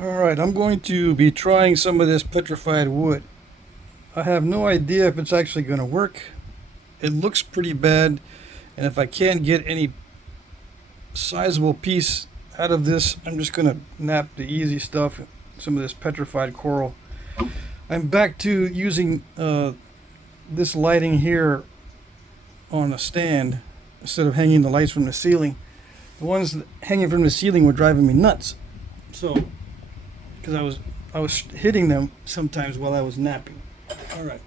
Alright, I'm going to be trying some of this petrified wood. I have no idea if it's actually going to work. It looks pretty bad, and if I can't get any sizable piece out of this, I'm just going to knap the easy stuff, some of this petrified coral. I'm back to using this lighting here on a stand instead of hanging the lights from the ceiling. The ones hanging from the ceiling were driving me nuts. So, because I was hitting them sometimes while I was napping. All right.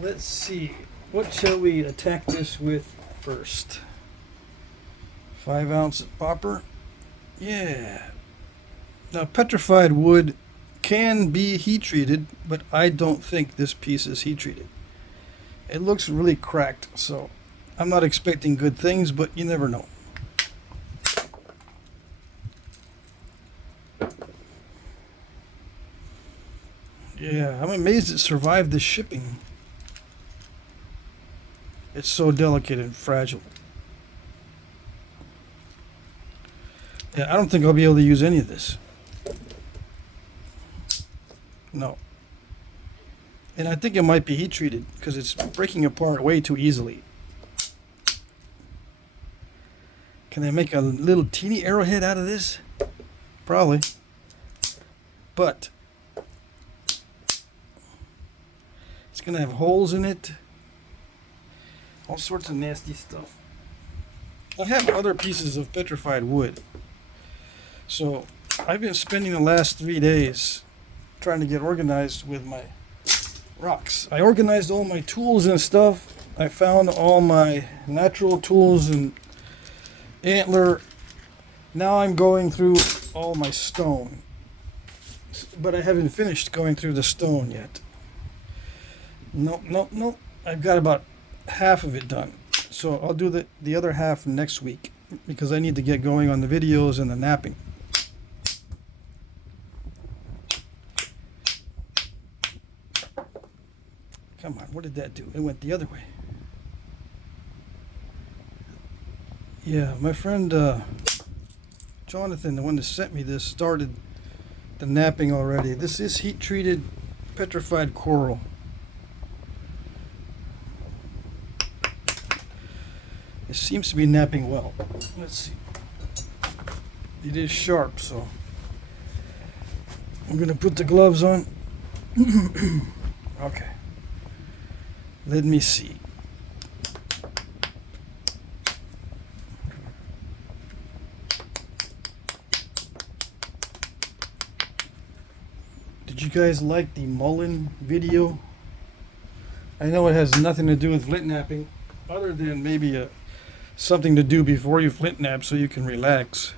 Let's see. What shall we attack this with first? 5-ounce popper. Yeah. Now, petrified wood can be heat treated, but I don't think this piece is heat treated. It looks really cracked, so I'm not expecting good things, but you never know. Yeah, I'm amazed it survived the shipping. It's so delicate and fragile. Yeah, I don't think I'll be able to use any of this. No. And I think it might be heat treated because it's breaking apart way too easily. Can I make a little teeny arrowhead out of this? Probably. But it's going to have holes in it. All sorts of nasty stuff. I have other pieces of petrified wood. So I've been spending the last 3 days trying to get organized with my rocks. I organized all my tools and stuff. I found all my natural tools and antler. Now I'm going through all my stone. But I haven't finished going through the stone yet. Nope. I've got about half of it done. So I'll do the other half next week because I need to get going on the videos and the napping. Come on, what did that do? It went the other way. Yeah, my friend Jonathan, the one that sent me this, started the napping already. This is heat treated petrified coral. It seems to be napping well. Let's see. It is sharp, so I'm going to put the gloves on. Okay. Let me see. Did you guys like the Mullen video? I know it has nothing to do with flint napping, other than maybe something to do before you flint nap so you can relax.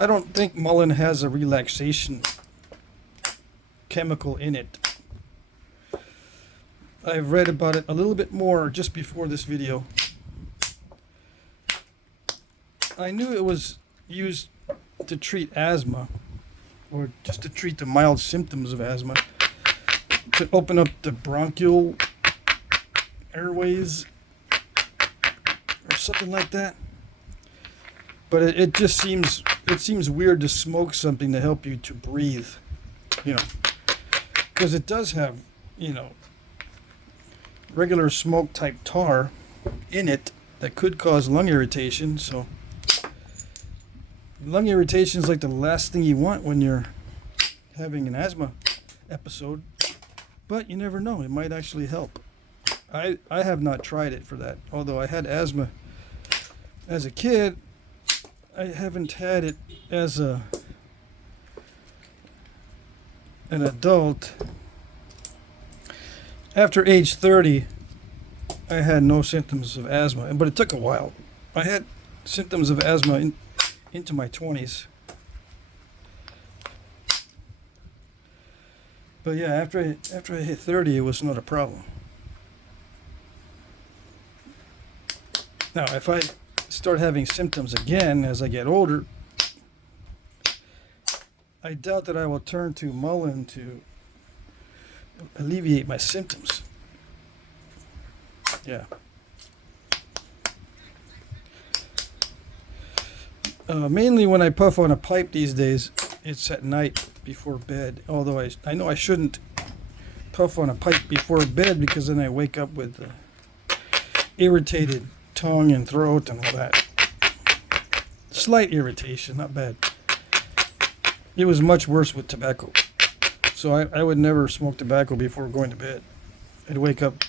I don't think Mullen has a relaxation chemical in it. I've read about it a little bit more just before this video. I knew it was used to treat asthma, or just to treat the mild symptoms of asthma, to open up the bronchial airways or something like that. But it just seems weird to smoke something to help you to breathe, because it does have, regular smoke type tar in it that could cause lung irritation. So lung irritation is like the last thing you want when you're having an asthma episode, but you never know, it might actually help. I have not tried it for that, although I had asthma as a kid. I haven't had it as an adult. After age 30, I had no symptoms of asthma, but it took a while. I had symptoms of asthma into my 20s. But yeah, after I hit 30, it was not a problem. Now, if I start having symptoms again as I get older, I doubt that I will turn to Mullen to alleviate my symptoms. Yeah. Mainly when I puff on a pipe these days, it's at night before bed. Although I know I shouldn't puff on a pipe before bed because then I wake up with irritated tongue and throat and all that. Slight irritation, not bad. It was much worse with tobacco. So I would never smoke tobacco before going to bed. I'd wake up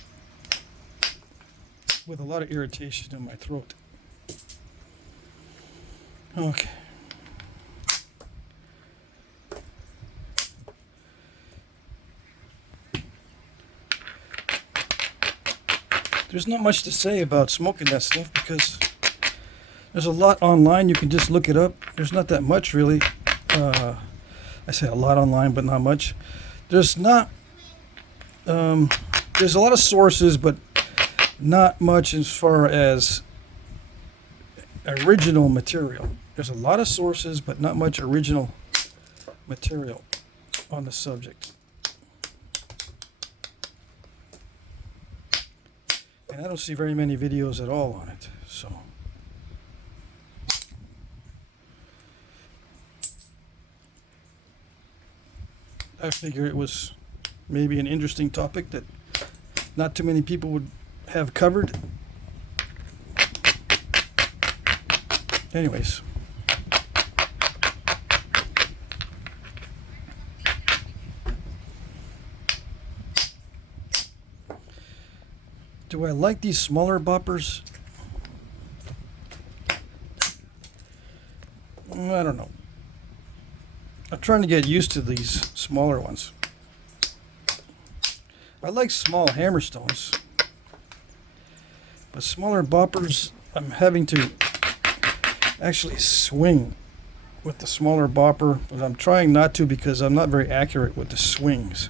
with a lot of irritation in my throat. Okay. There's not much to say about smoking that stuff because there's a lot online. You can just look it up. There's not that much really. I say a lot online, but not much. There's not. There's a lot of sources, but not much as far as original material. There's a lot of sources, but not much original material on the subject. And I don't see very many videos at all on it, so. I figure it was maybe an interesting topic that not too many people would have covered. Anyways. Do I like these smaller boppers? I don't know. I'm trying to get used to these smaller ones. I like small hammerstones, but smaller boppers, I'm having to actually swing with the smaller bopper, but I'm trying not to because I'm not very accurate with the swings.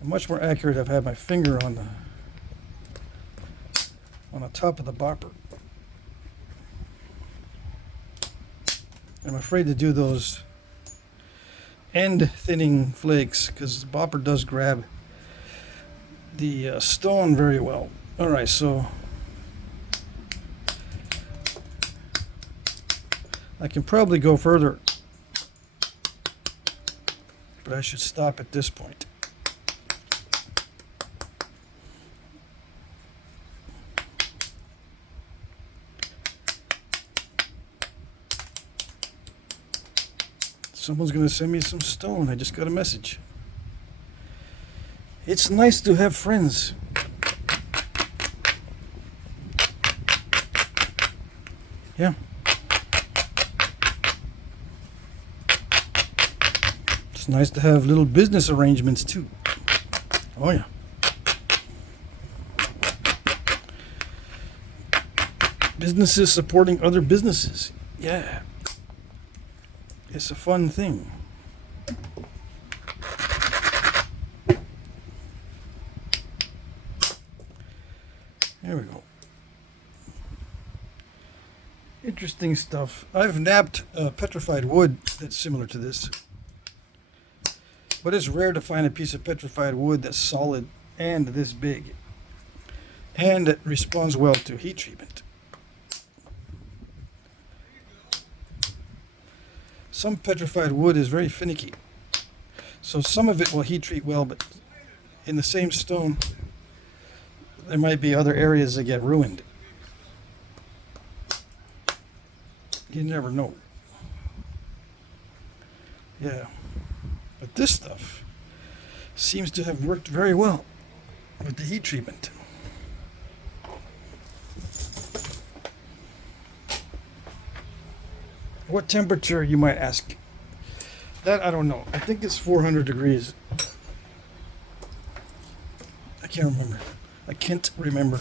I'm much more accurate if I have my finger on the top of the bopper. I'm afraid to do those end thinning flakes because the bopper does grab the stone very well. Alright, so I can probably go further, but I should stop at this point. Someone's going to send me some stone. I just got a message. It's nice to have friends. Yeah. It's nice to have little business arrangements too. Oh yeah. Businesses supporting other businesses. Yeah. It's a fun thing. There we go. Interesting stuff. I've napped petrified wood that's similar to this. But it's rare to find a piece of petrified wood that's solid and this big. And it responds well to heat treatment. Some petrified wood is very finicky. So some of it will heat treat well, but in the same stone, there might be other areas that get ruined. You never know. Yeah. But this stuff seems to have worked very well with the heat treatment. What temperature, you might ask? That I don't know. I think it's 400 degrees. I can't remember. I can't remember.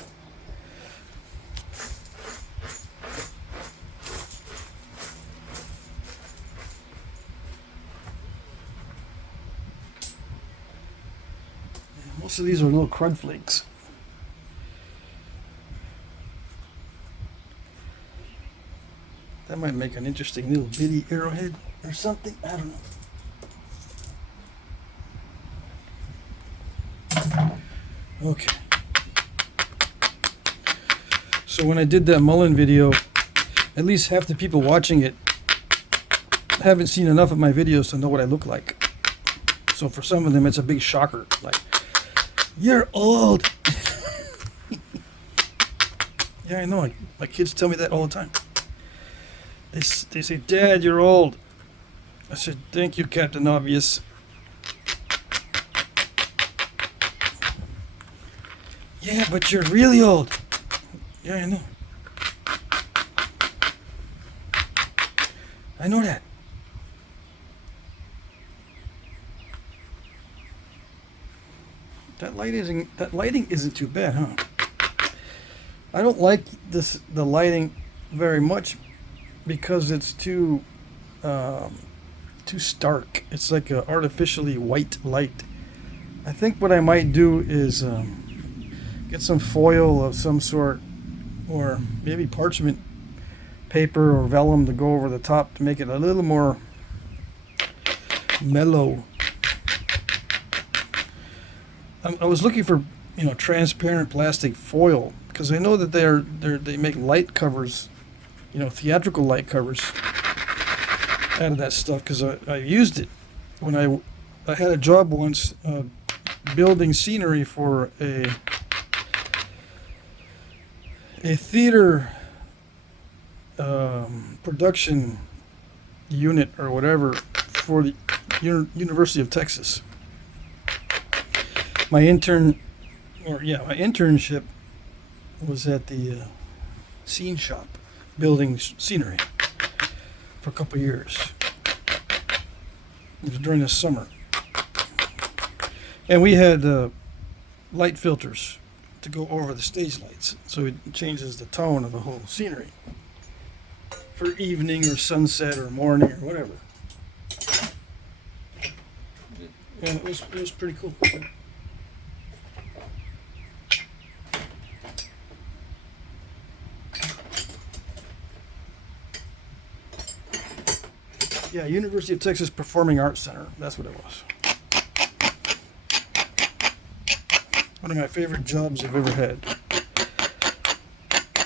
Most of these are little crud flakes. That might make an interesting little bitty arrowhead or something. I don't know. Okay. So when I did that mullen video, at least half the people watching it haven't seen enough of my videos to know what I look like. So for some of them, it's a big shocker. Like, you're old. Yeah, I know. My kids tell me that all the time. They say, Dad, you're old. I said, thank you, Captain Obvious. Yeah, but you're really old. Yeah, I know. I know that. That lighting isn't too bad, huh? I don't like the lighting very much because it's too stark. It's like a artificially white light. I think what I might do is get some foil of some sort, or maybe parchment paper or vellum to go over the top to make it a little more mellow. I was looking for, transparent plastic foil, because I know that they make light covers, theatrical light covers out of that stuff, because I used it when I had a job once building scenery for a theater production unit or whatever for the University of Texas. My internship was at the scene shop building scenery for a couple of years. It was during the summer. And we had light filters to go over the stage lights, so it changes the tone of the whole scenery for evening or sunset or morning or whatever. And it was pretty cool. Yeah, University of Texas Performing Arts Center. That's what it was. One of my favorite jobs I've ever had.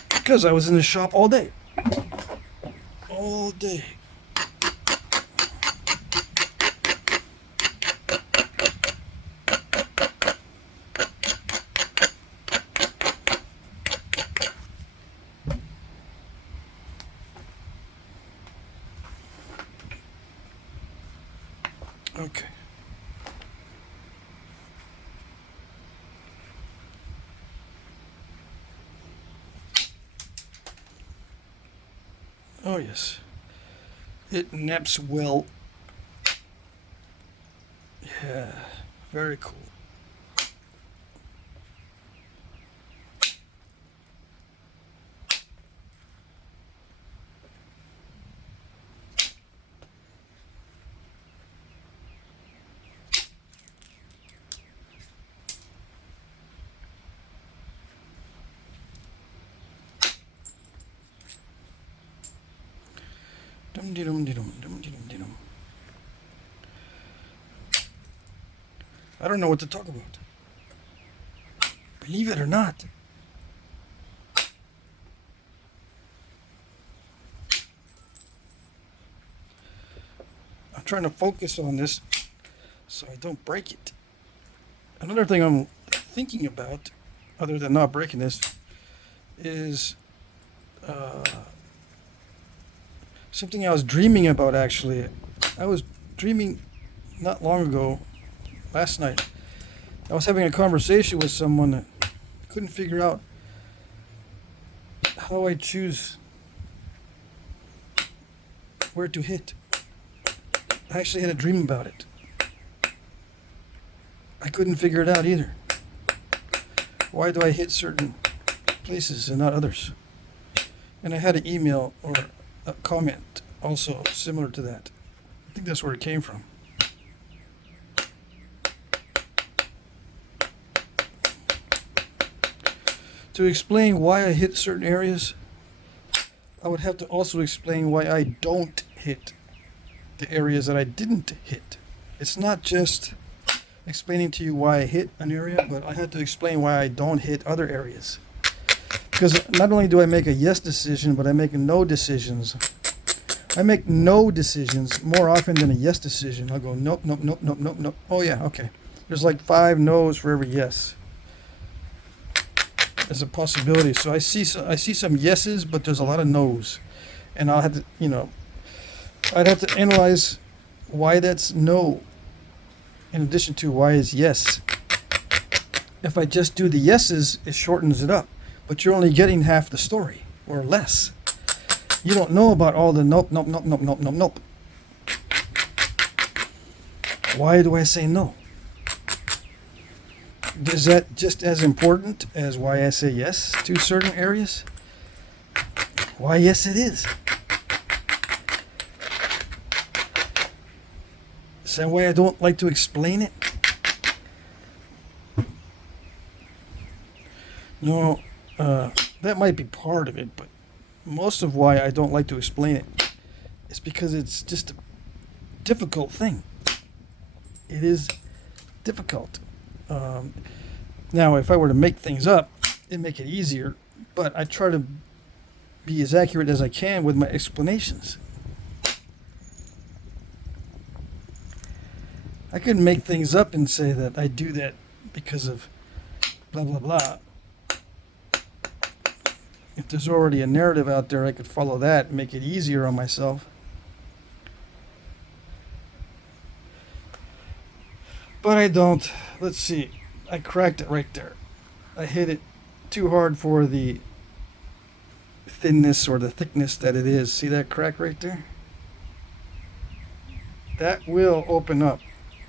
Because I was in the shop all day. All day. Okay. Oh yes. It naps well. Yeah, very cool. I don't know what to talk about. Believe it or not. I'm trying to focus on this so I don't break it. Another thing I'm thinking about, other than not breaking this, is something I was dreaming about, actually. I was dreaming not long ago, last night. I was having a conversation with someone that couldn't figure out how I choose where to hit. I actually had a dream about it. I couldn't figure it out either. Why do I hit certain places and not others? And I had an email or a comment also similar to that. I think that's where it came from. To explain why I hit certain areas, I would have to also explain why I don't hit the areas that I didn't hit. It's not just explaining to you why I hit an area, but I had to explain why I don't hit other areas. Because not only do I make a yes decision, but I make no decisions. I make no decisions more often than a yes decision. I'll go nope, nope, nope, nope, nope, nope. Oh yeah, okay. There's like 5 no's for every yes. There's a possibility. So I see some yeses, but there's a lot of no's, and I'll have to, I'd have to analyze why that's no, in addition to why is yes. If I just do the yeses, it shortens it up, but you're only getting half the story or less. You don't know about all the nope, nope, nope, nope, nope, nope, nope. Why do I say no? Is that just as important as why I say yes to certain areas? Why, yes, it is. Is that why I don't like to explain it? No, that might be part of it, but most of why I don't like to explain it is because it's just a difficult thing. It is difficult. Now, if I were to make things up, it'd make it easier, but I try to be as accurate as I can with my explanations. I could make things up and say that I do that because of blah, blah, blah. If there's already a narrative out there, I could follow that and make it easier on myself. But I don't. Let's see. I cracked it right there. I hit it too hard for the thinness or the thickness that it is. See that crack right there? That will open up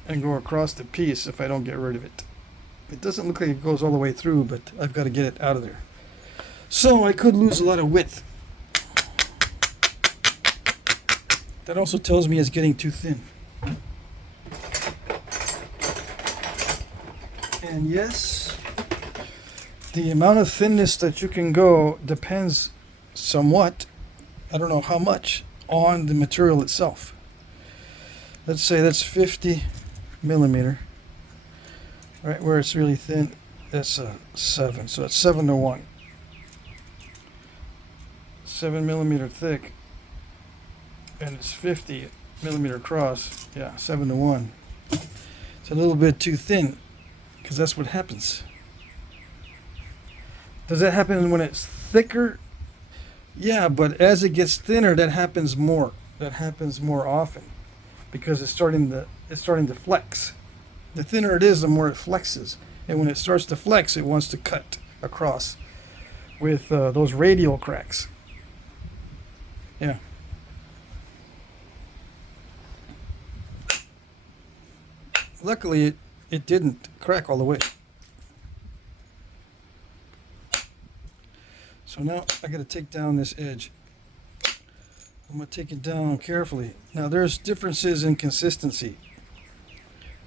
and go across the piece if I don't get rid of it. It doesn't look like it goes all the way through, but I've got to get it out of there. So I could lose a lot of width. That also tells me it's getting too thin. And yes, the amount of thinness that you can go depends somewhat, I don't know how much, on the material itself. Let's say that's 50 millimeter. Right where it's really thin, that's a 7. So it's 7 to 1. 7 millimeter thick, and it's 50 millimeter across. Yeah, 7 to 1. It's a little bit too thin, because that's what happens. Does that happen when it's thicker? Yeah, but as it gets thinner, that happens more. That happens more often, because it's starting to flex. The thinner it is, the more it flexes, and when it starts to flex, it wants to cut across with those radial cracks. Yeah. Luckily, it didn't crack all the way. So now I got to take down this edge. I'm going to take it down carefully. Now there's differences in consistency.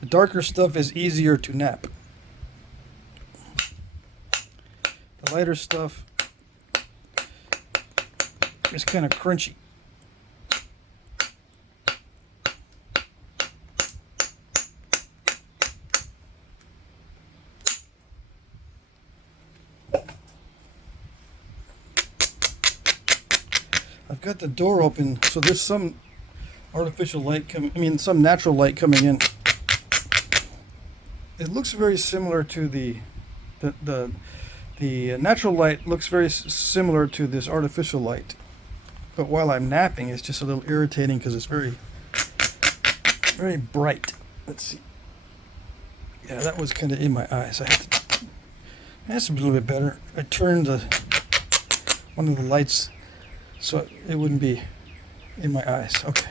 The darker stuff is easier to knap. The lighter stuff is kind of crunchy. I've got the door open, so there's some artificial light some natural light coming in. It looks very similar to the natural light looks very similar to this artificial light. But while I'm napping, it's just a little irritating because it's very, very bright. Let's see. Yeah, that was kind of in my eyes. That's a little bit better. I turned one of the lights so it wouldn't be in my eyes. Okay.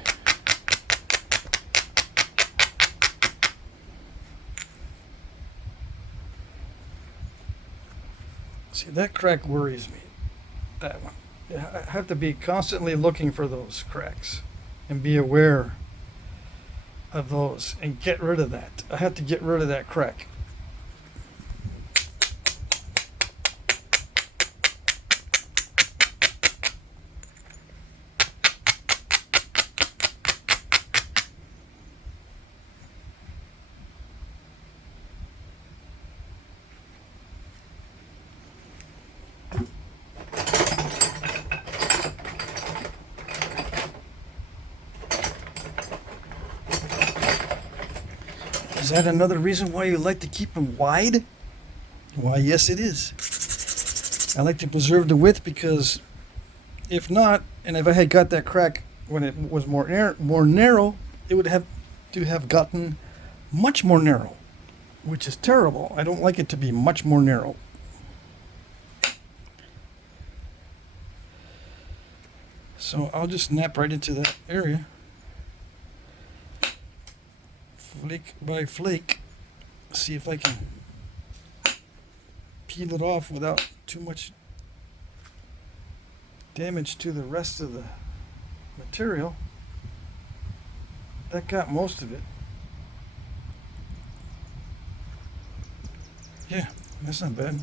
See, that crack worries me. That one. I have to be constantly looking for those cracks and be aware of those and get rid of that. I have to get rid of that crack. Is that another reason why you like to keep them wide? Why, yes, it is. I like to preserve the width because if not, and if I had got that crack when it was more narrow, it would have to have gotten much more narrow, which is terrible. I don't like it to be much more narrow. So I'll just snap right into that area, flake by flake, see if I can peel it off without too much damage to the rest of the material. That got most of it. Yeah, that's not bad.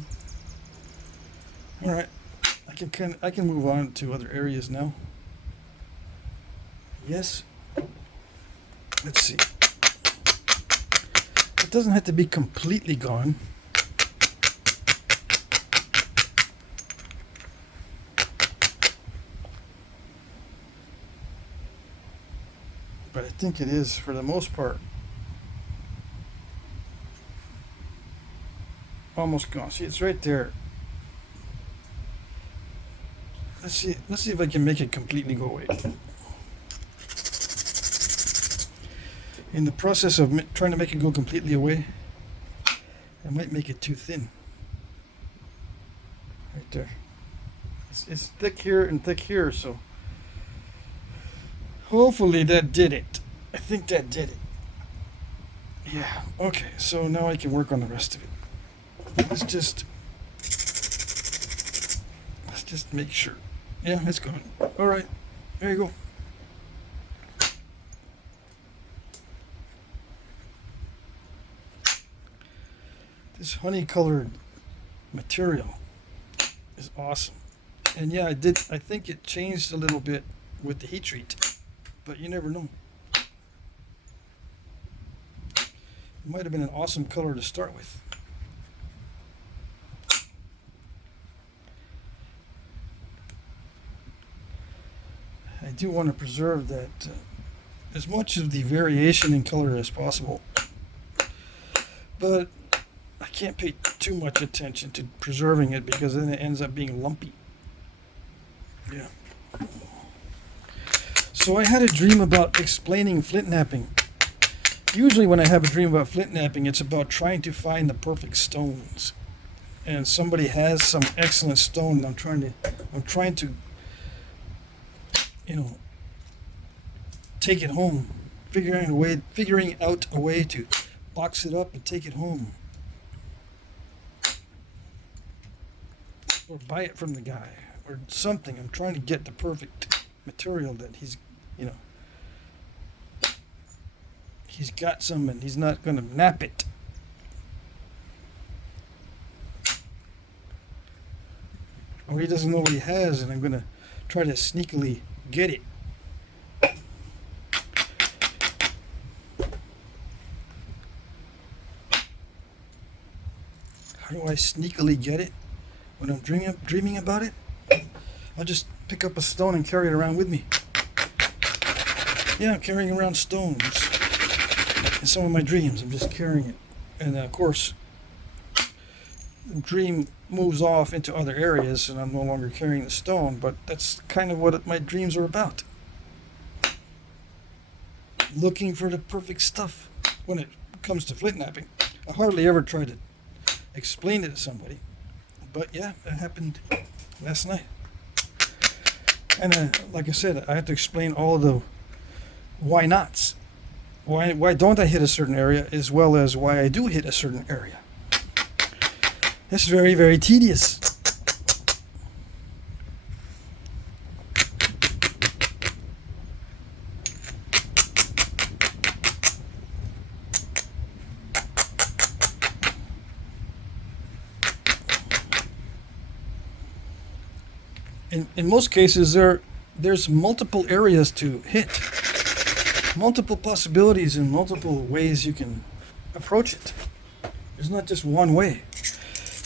All right, I can move on to other areas now. Yes. Let's see. It doesn't have to be completely gone. But I think it is for the most part almost gone. See, it's right there. Let's see if I can make it completely go away. In the process of trying to make it go completely away, I might make it too thin. Right there. It's thick here and thick here, so hopefully that did it. I think that did it. Yeah, okay, so now I can work on the rest of it. Let's just make sure. Yeah, it's gone. All right, there you go. This honey-colored material is awesome. And yeah, I think it changed a little bit with the heat treat, but you never know. It might have been an awesome color to start with. I do want to preserve that as much of the variation in color as possible, but I can't pay too much attention to preserving it because then it ends up being lumpy. Yeah. So I had a dream about explaining flint knapping. Usually when I have a dream about flint knapping, it's about trying to find the perfect stones. And somebody has some excellent stone and I'm trying to take it home, figuring out a way to box it up and take it home. Or buy it from the guy or something. I'm trying to get the perfect material that he's got some and he's not going to nap it. Or he doesn't know what he has and I'm going to try to sneakily get it. How do I sneakily get it when I'm dreaming about it? I'll just pick up a stone and carry it around with me. Yeah, I'm carrying around stones. In some of my dreams, I'm just carrying it. And of course, the dream moves off into other areas and I'm no longer carrying the stone, but that's kind of what my dreams are about. Looking for the perfect stuff when it comes to flint knapping. I hardly ever try to explain it to somebody, but yeah, that happened last night. And like I said, I had to explain all the why nots. Why don't I hit a certain area as well as why I do hit a certain area. It's very, very tedious. In most cases, there's multiple areas to hit, multiple possibilities and multiple ways you can approach it. There's not just one way.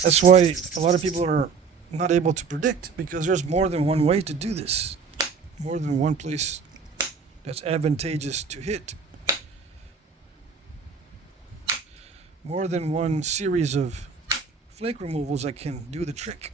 That's why a lot of people are not able to predict, because there's more than one way to do this, more than one place that's advantageous to hit. more than one series of flake removals that can do the trick.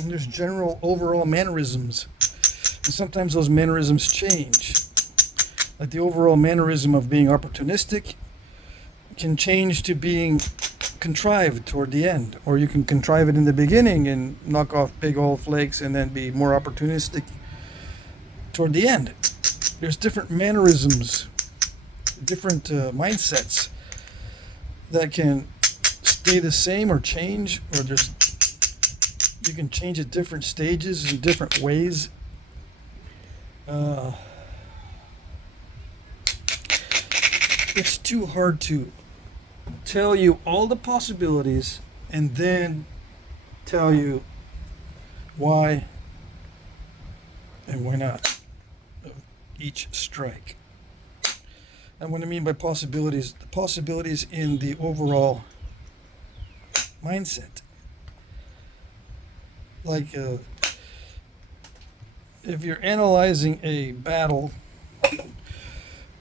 And there's general overall mannerisms, and sometimes those mannerisms change. Like the overall mannerism of being opportunistic can change to being contrived toward the end, or you can contrive it in the beginning and knock off big old flakes and then be more opportunistic toward the end. There's different mannerisms, different mindsets that can stay the same or change, or you can change at different stages in different ways. It's too hard to tell you all the possibilities and then tell you why and why not of each strike. And what I mean by possibilities, the possibilities in the overall mindset. Like if you're analyzing a battle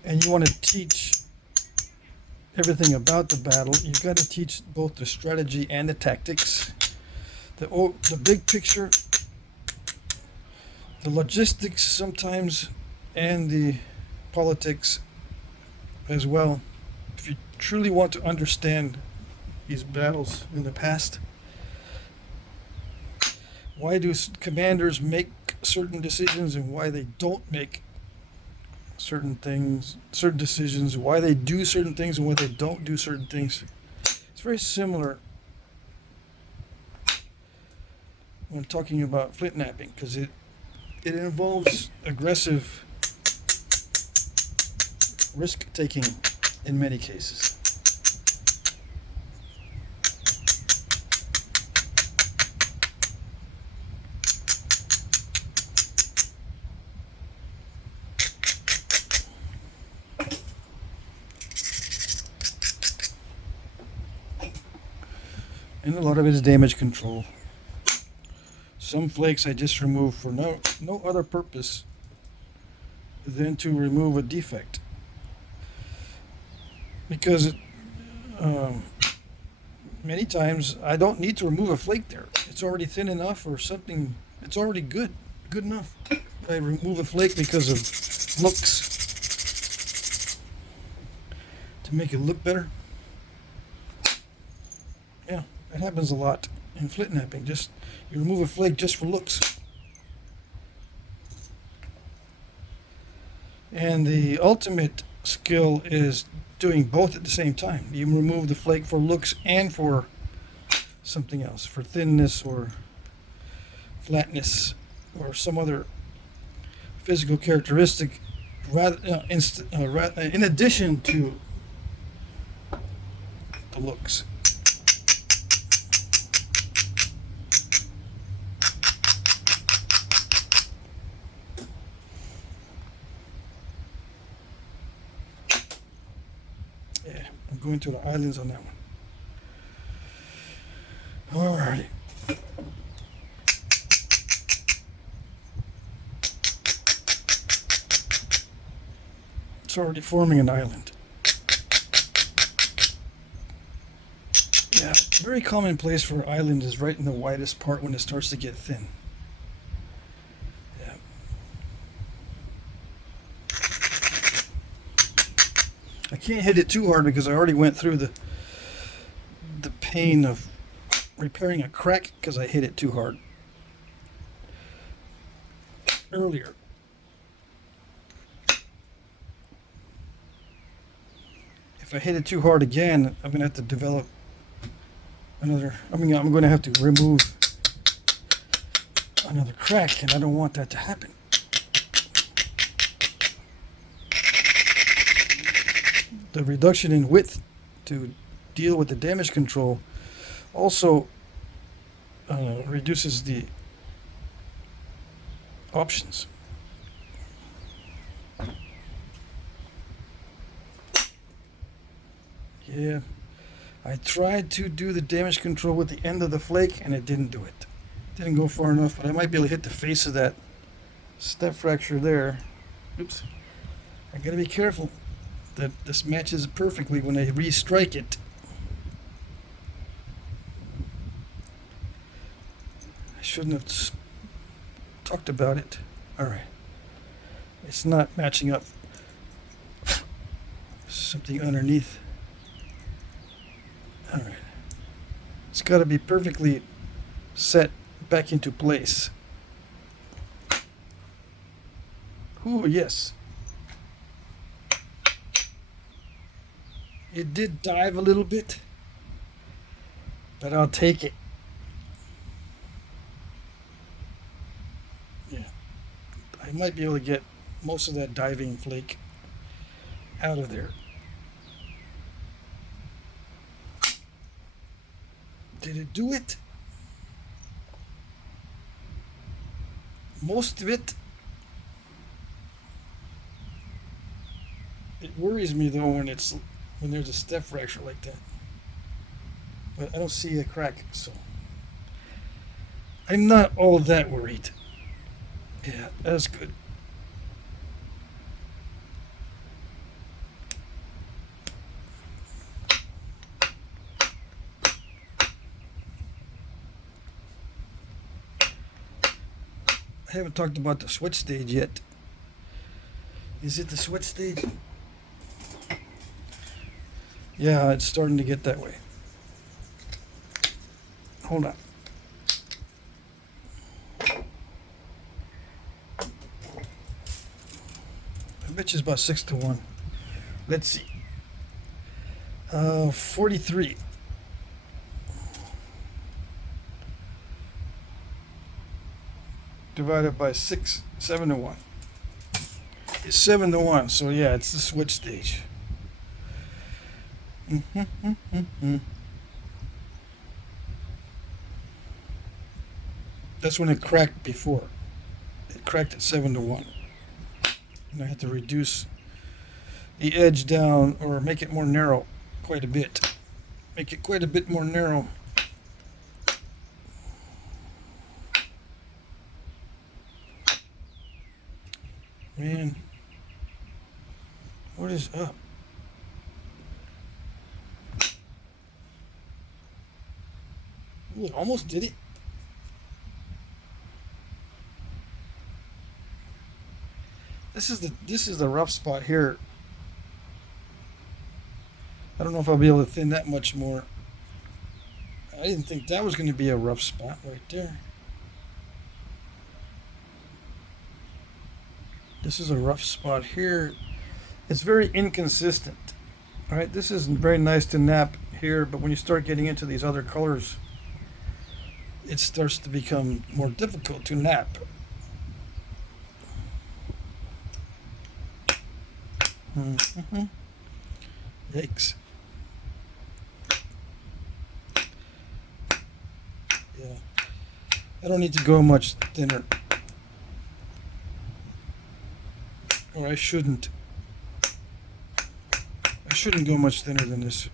and you want to teach everything about the battle, you've got to teach both the strategy and the tactics, the big picture, the logistics sometimes, and the politics as well. If you truly want to understand these battles in the past, why do commanders make certain decisions and why they don't make certain decisions, why they do certain things and why they don't do certain things. It's very similar when talking about Flintknapping, because it involves aggressive risk taking in many cases. And a lot of it is damage control. Some flakes I just remove for no other purpose than to remove a defect. Because many times I don't need to remove a flake there. It's already thin enough or something. It's already good enough. I remove a flake because of looks, to make it look better. Yeah. That happens a lot in Flintknapping. Just you remove a flake just for looks. And the ultimate skill is doing both at the same time. You remove the flake for looks and for something else, for thinness or flatness or some other physical characteristic, in addition to the looks. I'm going to the islands on that one. Alrighty. It's already forming an island. Yeah, very common place for an island is right in the widest part when it starts to get thin. I can't hit it too hard because I already went through the pain of repairing a crack because I hit it too hard earlier. If I hit it too hard again, I'm going to have to develop I'm going to have to remove another crack, and I don't want that to happen. The reduction in width to deal with the damage control also reduces the options. Yeah, I tried to do the damage control with the end of the flake and it didn't do it. Didn't go far enough, but I might be able to hit the face of that step fracture there. Oops. I gotta be careful that this matches perfectly when I re-strike it. I shouldn't have talked about it. Alright. It's not matching up. Something underneath. Alright. It's got to be perfectly set back into place. Ooh, yes. It did dive a little bit, but I'll take it. Yeah. I might be able to get most of that diving flake out of there. Did it do it? Most of it. It worries me though when there's a step fracture like that. But I don't see a crack, so I'm not all that worried. Yeah, that's good. I haven't talked about the sweat stage yet. Is it the sweat stage? Yeah, it's starting to get that way. Hold on. I bet you it's about 6-1. Let's see. 43. Divided by 6, 7-1. It's 7-1, so yeah, it's the switch stage. That's when it cracked before. It cracked at 7-1. And I had to reduce the edge down or make it more narrow quite a bit. Make it quite a bit more narrow. Man, what is up? Ooh, it almost did it. This is the rough spot here. I don't know if I'll be able to thin that much more. I didn't think that was going to be a rough spot right there. This is a rough spot here. It's very inconsistent. All right, this is very nice to nap here, but when you start getting into these other colors, it starts to become more difficult to nap. Yikes. Yeah. I don't need to go much thinner. Or I shouldn't. I shouldn't go much thinner than this.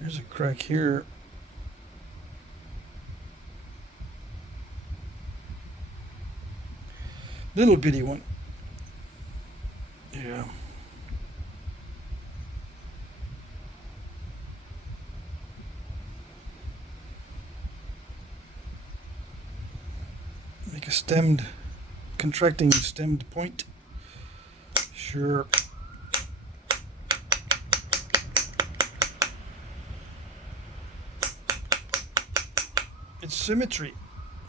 There's a crack here. Little bitty one. Yeah. Make a stemmed, contracting stemmed point. Sure. It's symmetry.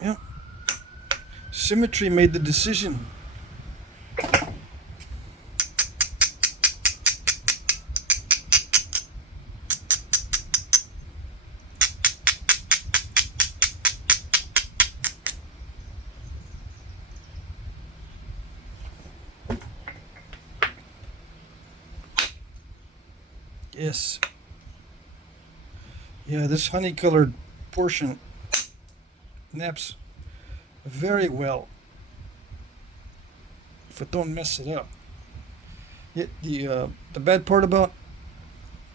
Yeah. Symmetry made the decision. Yes. Yeah, this honey-colored portion naps very well if I don't mess it up. Yet the bad part about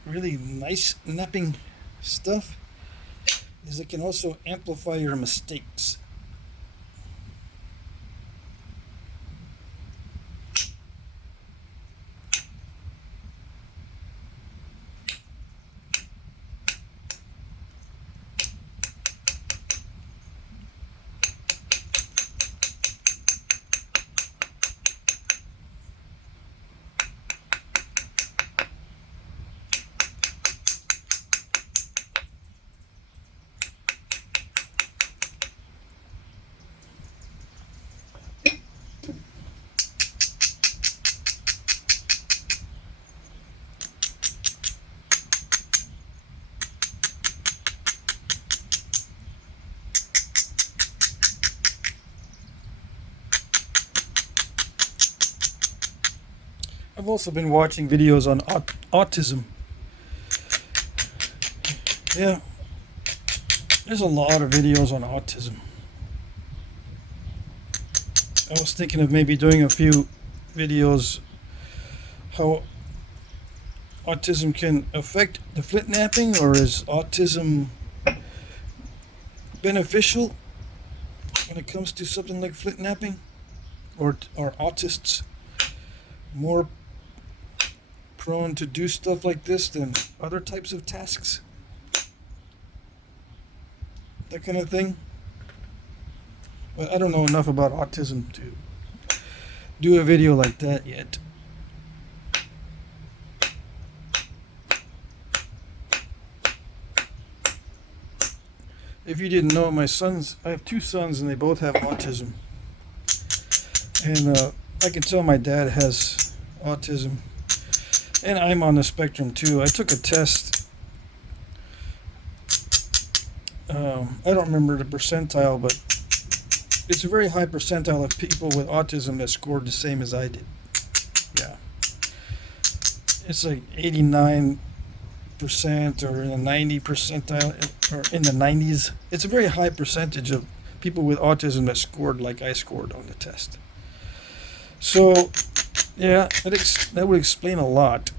really nice napping stuff is it can also amplify your mistakes. I've also been watching videos on autism. Yeah, there's a lot of videos on autism. I was thinking of maybe doing a few videos how autism can affect the flint napping, or is autism beneficial when it comes to something like flint napping, or are autists more prone to do stuff like this than other types of tasks? That kind of thing. But I don't know enough about autism to do a video like that yet. If you didn't know, I have two sons and they both have autism. And I can tell my dad has autism. And I'm on the spectrum too. I took a test. I don't remember the percentile, but it's a very high percentile of people with autism that scored the same as I did. Yeah. It's like 89% or in the 90 percentile, or in the 90s. It's a very high percentage of people with autism that scored like I scored on the test. So, yeah, that would explain a lot.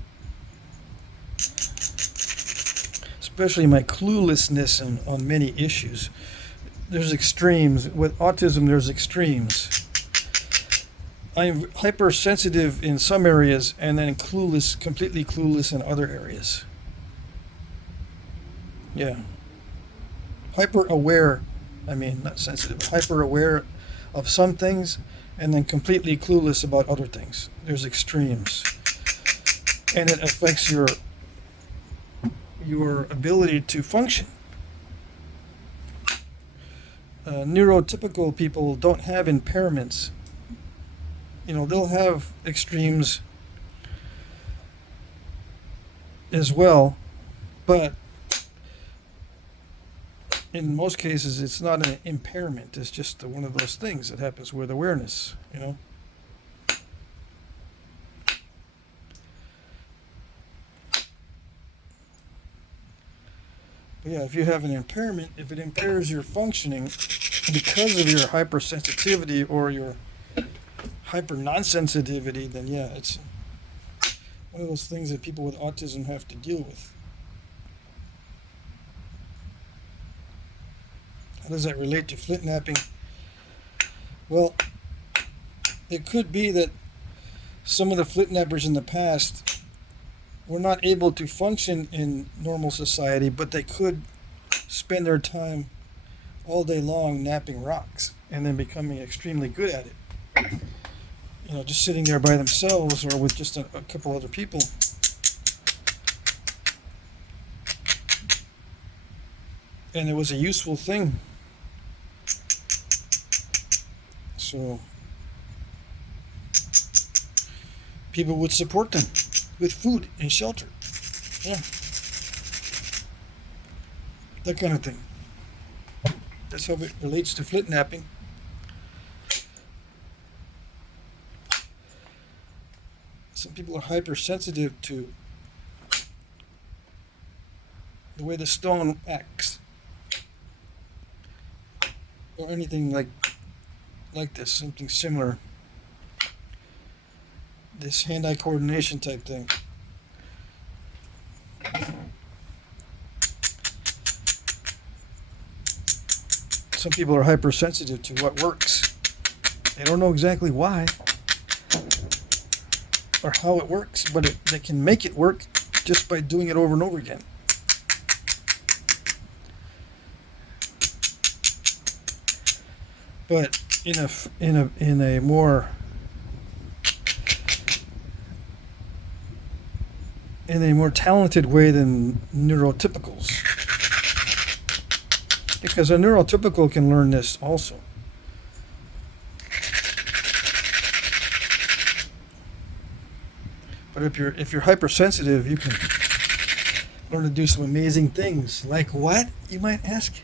Especially my cluelessness on many issues. There's extremes. With autism, there's extremes. I'm hypersensitive in some areas and then completely clueless in other areas. Yeah. Hyper aware, not sensitive, hyper aware of some things and then completely clueless about other things. There's extremes. And it affects your ability to function. Neurotypical people don't have impairments. They'll have extremes as well, but in most cases it's not an impairment. It's just one of those things that happens with awareness, But yeah, if you have an impairment, if it impairs your functioning because of your hypersensitivity or your hyper non-sensitivity, then yeah, it's one of those things that people with autism have to deal with. How does that relate to flint napping? Well, it could be that some of the flint nappers in the past were not able to function in normal society, but they could spend their time all day long napping rocks and then becoming extremely good at it. Just sitting there by themselves or with just a couple other people. And it was a useful thing. So people would support them with food and shelter. Yeah. That kind of thing. That's how it relates to flint napping. Some people are hypersensitive to the way the stone acts, or anything like this, something similar. This hand-eye coordination type thing. Some people are hypersensitive to what works. They don't know exactly why or how it works, but they can make it work just by doing it over and over again. But in a more talented way than neurotypicals, because a neurotypical can learn this also. But if you're hypersensitive, you can learn to do some amazing things. Like what, you might ask?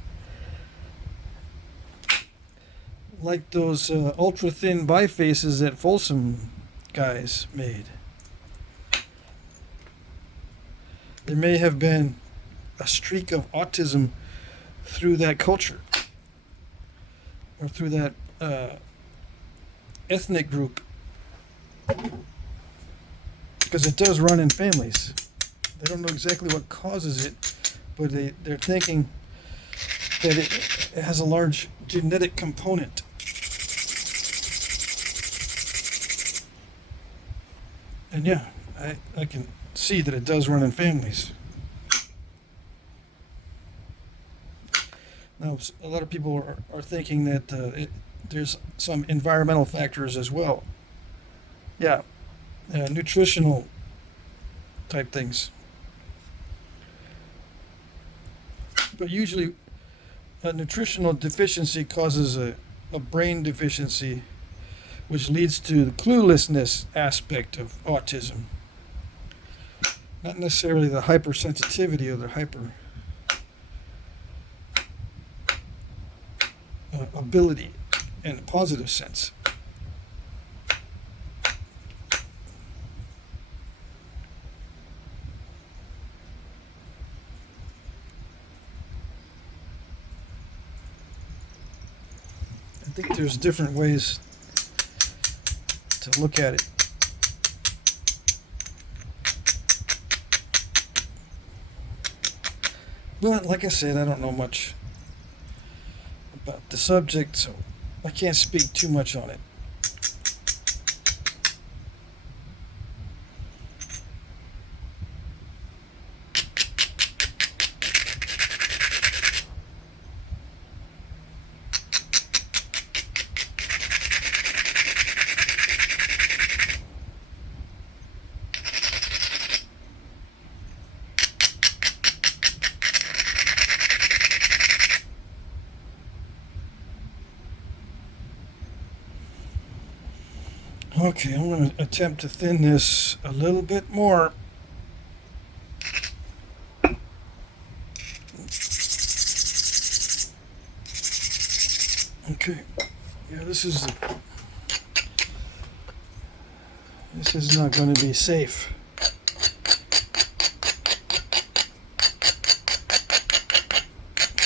Like those ultra thin bifaces that Folsom guys made. There may have been a streak of autism through that culture, or through that ethnic group, because it does run in families. They don't know exactly what causes it, but they're thinking that it has a large genetic component. And yeah, I can see that it does run in families. Now, a lot of people are thinking that there's some environmental factors as well. Yeah, nutritional type things. But usually, a nutritional deficiency causes a brain deficiency, which leads to the cluelessness aspect of autism. Not necessarily the hypersensitivity or the hyper ability in a positive sense. I think there's different ways to look at it. But like I said, I don't know much about the subject, so I can't speak too much on it. Okay, I'm going to attempt to thin this a little bit more. Okay, yeah, this is not going to be safe.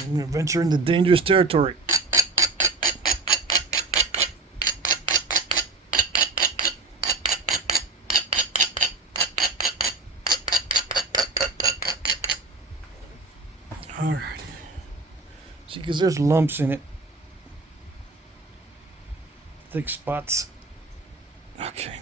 I'm going to venture into dangerous territory. Alright. See, because there's lumps in it. Thick spots. Okay.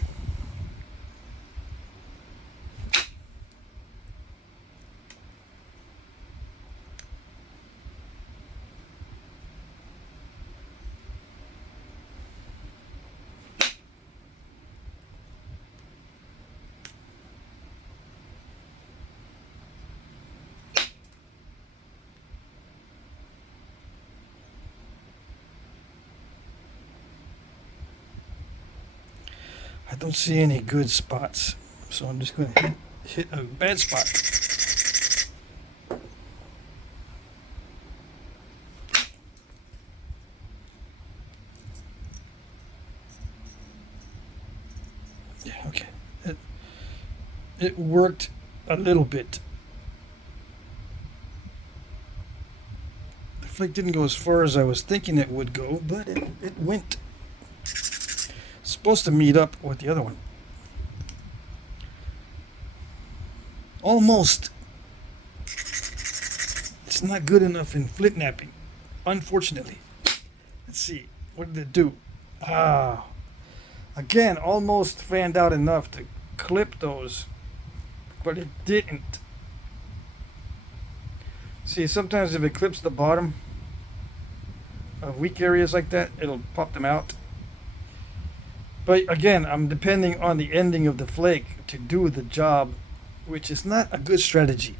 I don't see any good spots, so I'm just going to hit a bad spot. Yeah, okay. It worked a little bit. flake didn't go as far as I was thinking it would go, but it went. It's supposed to meet up with the other one. Almost. It's not good enough in Flintknapping, unfortunately. Let's see. What did it do? Again, almost fanned out enough to clip those, but it didn't. See, sometimes if it clips the bottom of weak areas like that, it'll pop them out. But again, I'm depending on the ending of the flake to do the job, which is not a good strategy.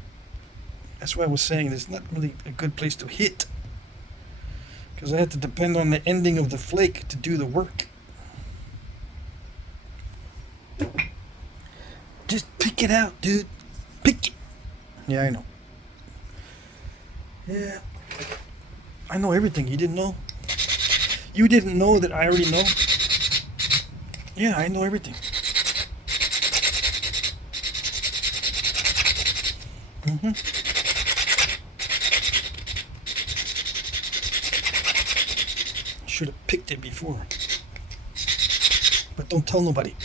That's why I was saying it's not really a good place to hit, because I have to depend on the ending of the flake to do the work. Just pick it out, dude. Pick it. Yeah, I know. Yeah. I know everything. You didn't know? You didn't know that I already know? Yeah, I know everything. Should have picked it before. But don't tell nobody.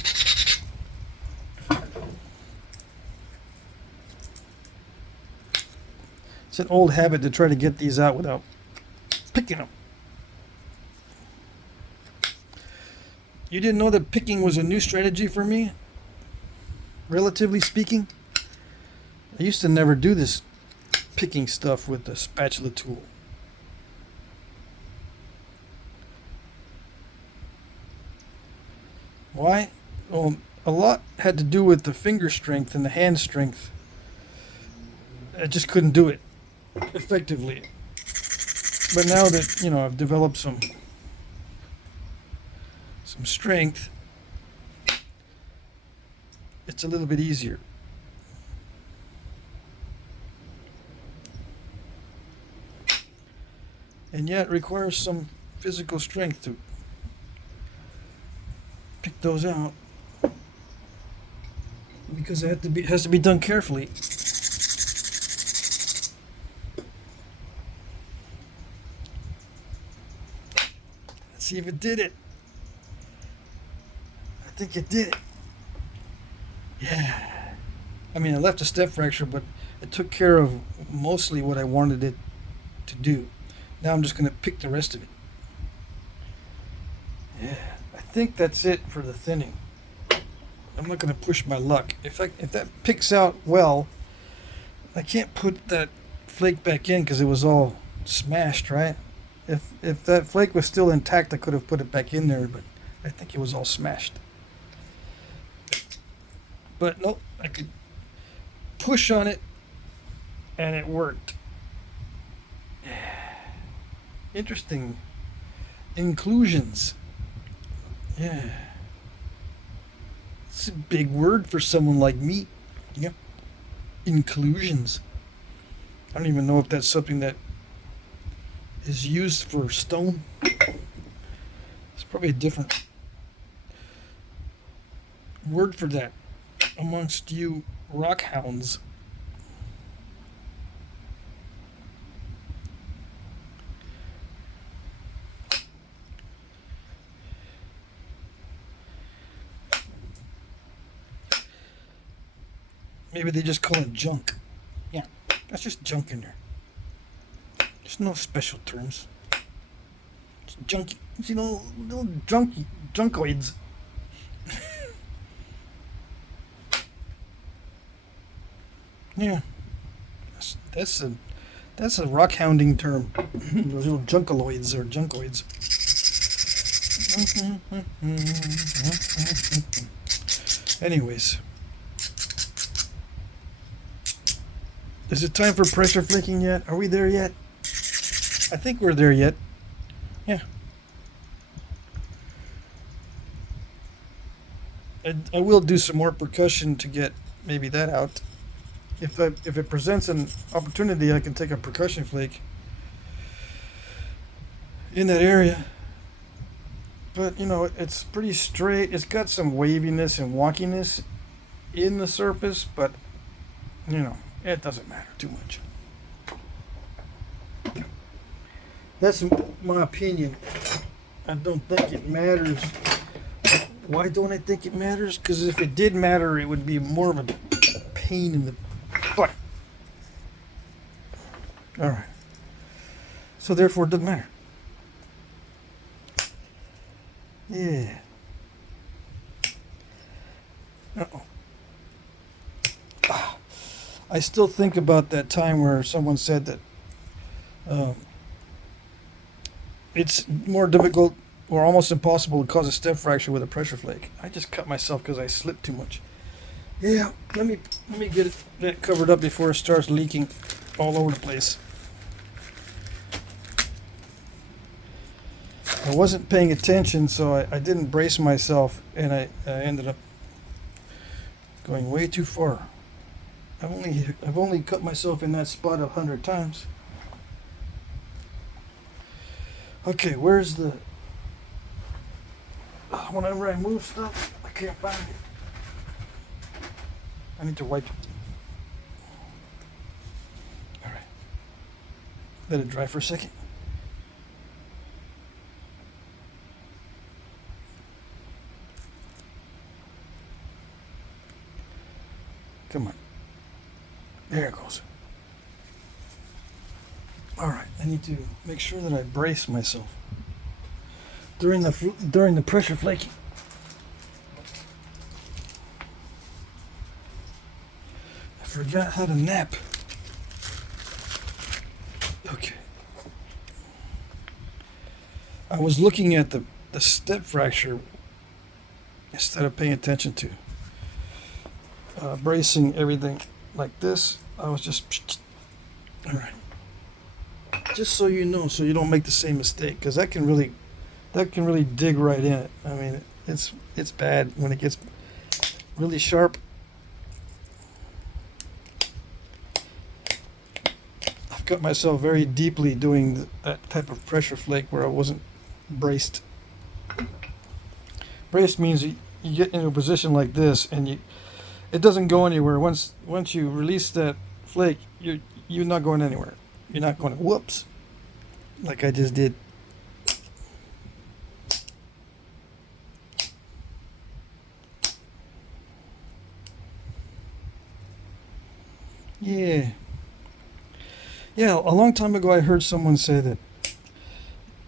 It's an old habit to try to get these out without picking them. You didn't know that picking was a new strategy for me? Relatively speaking? I used to never do this picking stuff with the spatula tool. Why? Well, a lot had to do with the finger strength and the hand strength. I just couldn't do it effectively. But now that, you know, I've developed some strength, it's a little bit easier. And yet it requires some physical strength to pick those out, because it has to be done carefully. Let's see if it did it. I think it did it. Yeah. I mean, I left a step fracture, but it took care of mostly what I wanted it to do. Now I'm just going to pick the rest of it. Yeah. I think that's it for the thinning. I'm not going to push my luck. If that picks out well, I can't put that flake back in because it was all smashed, right? If that flake was still intact, I could have put it back in there, but I think it was all smashed. But nope, I could push on it and it worked. Interesting inclusions. Yeah. It's a big word for someone like me. Yeah. Inclusions. I don't even know if that's something that is used for stone. It's probably a different word for that amongst you rock hounds. Maybe they just call it junk. Yeah, that's just junk in there. There's no special terms. It's junky. You know, little junkoids. Yeah, that's a rock hounding term. Those little junkaloids or junkoids. Anyways. Is it time for pressure flaking yet? Are we there yet? I think we're there yet. Yeah. I will do some more percussion to get maybe that out. If it presents an opportunity, I can take a percussion flake in that area. But, you know, it's pretty straight. It's got some waviness and wonkiness in the surface, but, you know, it doesn't matter too much. That's my opinion. I don't think it matters. Why don't I think it matters? Because if it did matter, it would be more of a pain in the butt. Alright. So therefore it doesn't matter. Yeah. Uh-oh. I still think about that time where someone said that it's more difficult or almost impossible to cause a step fracture with a pressure flake. I just cut myself because I slipped too much. Yeah, let me get that covered up before it starts leaking all over the place. I wasn't paying attention, so I didn't brace myself, and I ended up going way too far. I've only cut myself in that spot 100 times. Okay, where's the... Whenever I move stuff, I can't find it. I need to wipe it. Alright. Let it dry for a second. Come on. There it goes. Alright, I need to make sure that I brace myself during the pressure flaking. I forgot how to nap. Okay. I was looking at the step fracture instead of paying attention to bracing everything like this. I was just all right. Just so you know, so you don't make the same mistake, because that can really dig right in it. I mean, it's bad when it gets really sharp. I've cut myself very deeply doing that type of pressure flake where I wasn't braced. Braced means you get into a position like this and it doesn't go anywhere. Once you release that flake, you're not going anywhere. You're not going, whoops, like I just did. Yeah. Yeah, a long time ago I heard someone say that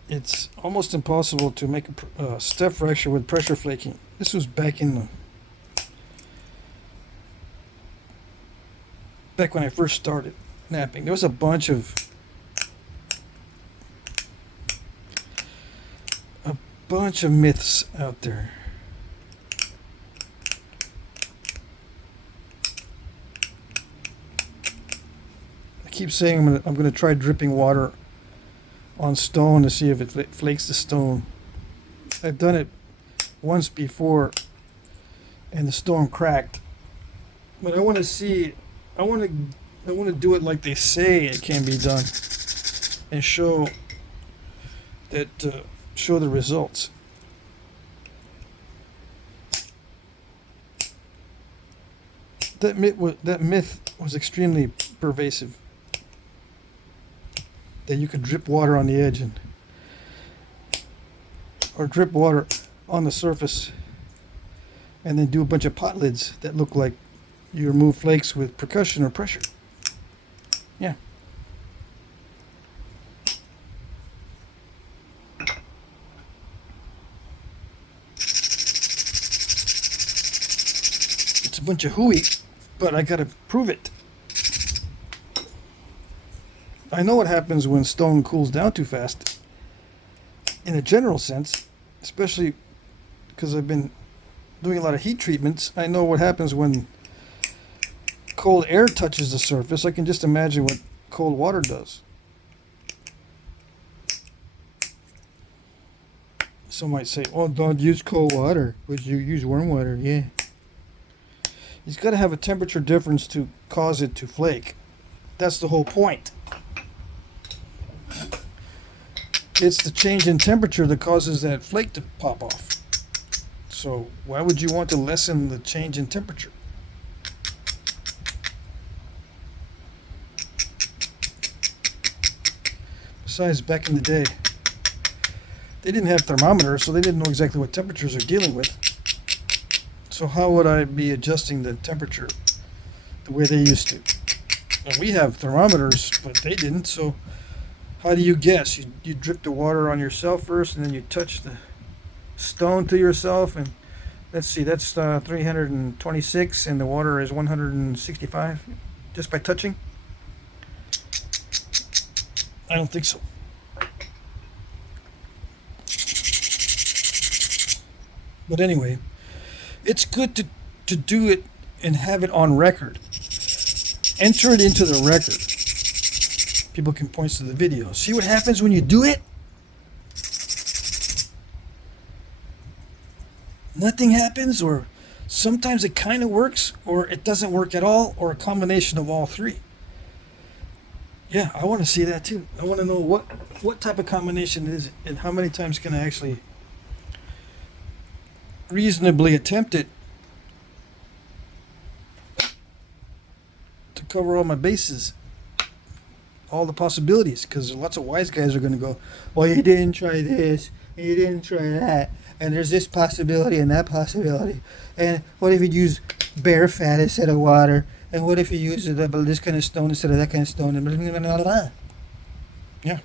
it's almost impossible to make a step fracture with pressure flaking. This was back when I first started knapping. There was a bunch of myths out there. I keep saying I'm gonna try dripping water on stone to see if it flakes the stone. I've done it once before and the stone cracked. But I want to see, I want to do it like they say it can be done and show the results. That myth was extremely pervasive. That you could drip water on the edge or drip water on the surface and then do a bunch of pot lids that look like you remove flakes with percussion or pressure. Yeah. It's a bunch of hooey, but I gotta prove it. I know what happens when stone cools down too fast. In a general sense, especially because I've been doing a lot of heat treatments, I know what happens when cold air touches the surface. I can just imagine what cold water does. Some might say, oh, don't use cold water, but you use warm water. Yeah. You've got to have a temperature difference to cause it to flake. That's the whole point. It's the change in temperature that causes that flake to pop off. So why would you want to lessen the change in temperature? Besides, back in the day, they didn't have thermometers, so they didn't know exactly what temperatures they're dealing with. So how would I be adjusting the temperature the way they used to? And we have thermometers, but they didn't, so how do you guess? You drip the water on yourself first, and then you touch the stone to yourself, and let's see, that's 326, and the water is 165, just by touching? I don't think so. But anyway, it's good to do it and have it on record. Enter it into the record. People can point to the video. See what happens when you do it? Nothing happens, or sometimes it kind of works, or it doesn't work at all, or a combination of all three. Yeah, I want to see that too. I want to know what type of combination is it, and how many times can I actually reasonably attempt it to cover all my bases, all the possibilities, because lots of wise guys are going to go, well, you didn't try this, and you didn't try that, and there's this possibility and that possibility, and what if you use bear fat instead of water, and what if you use this kind of stone instead of that kind of stone, and blah, blah, blah, blah. Yeah,